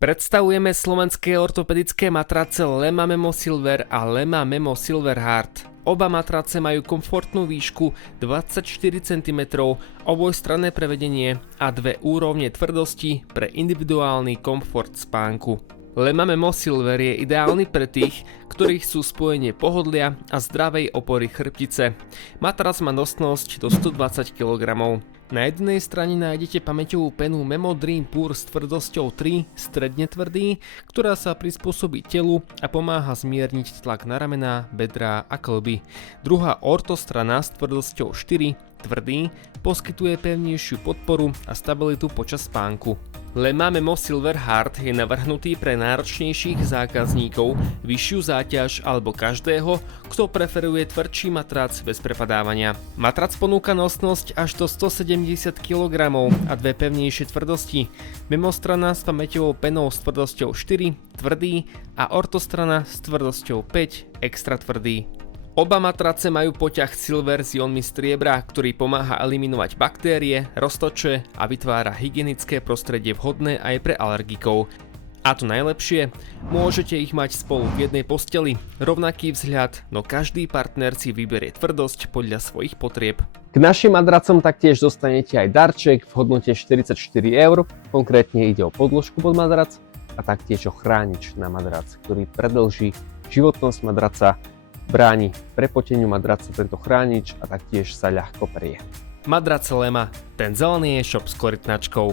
Predstavujeme slovenské ortopedické matrace Lema Memo Silver a Lema Memo Silver Hard. Oba matrace majú komfortnú výšku 24 cm, obojstranné prevedenie a dve úrovne tvrdosti pre individuálny komfort spánku. Lema Memo Silver je ideálny pre tých, ktorých sú spojenie pohodlia a zdravej opory chrbtice. Matrac má nosnosť do 120 kg. Na jednej strane nájdete pamäťovú penu Memo Dream Pure s tvrdosťou 3, stredne tvrdý, ktorá sa prispôsobí telu a pomáha zmierniť tlak na ramená, bedrá a kĺby. Druhá ortostrana s tvrdosťou 4, tvrdý, poskytuje pevnejšiu podporu a stabilitu počas spánku. Lema Memo Silver Hard je navrhnutý pre náročnejších zákazníkov, vyššiu záťaž alebo každého, kto preferuje tvrdší matrac bez prepadávania. Matrac ponúka nosnosť až do 170 kg a dve pevnejšie tvrdosti. Memostrana s pamäťovou penou s tvrdosťou 4, tvrdý a ortostrana s tvrdosťou 5, extra tvrdý. Oba matrace majú poťah Silver s jónmi striebra, ktorý pomáha eliminovať baktérie, roztoče a vytvára hygienické prostredie vhodné aj pre alergikov. A to najlepšie, môžete ich mať spolu v jednej posteli, rovnaký vzhľad, no každý partner si vyberie tvrdosť podľa svojich potrieb. K našim madracom taktiež dostanete aj darček v hodnote 44 €, konkrétne ide o podložku pod madrac a taktiež o chránič na madrac, ktorý predĺží životnosť madraca, bráni prepoteniu madraca tento chránič a taktiež sa ľahko prie. Madrace Lema, ten zelený e-shop s korytnačkou.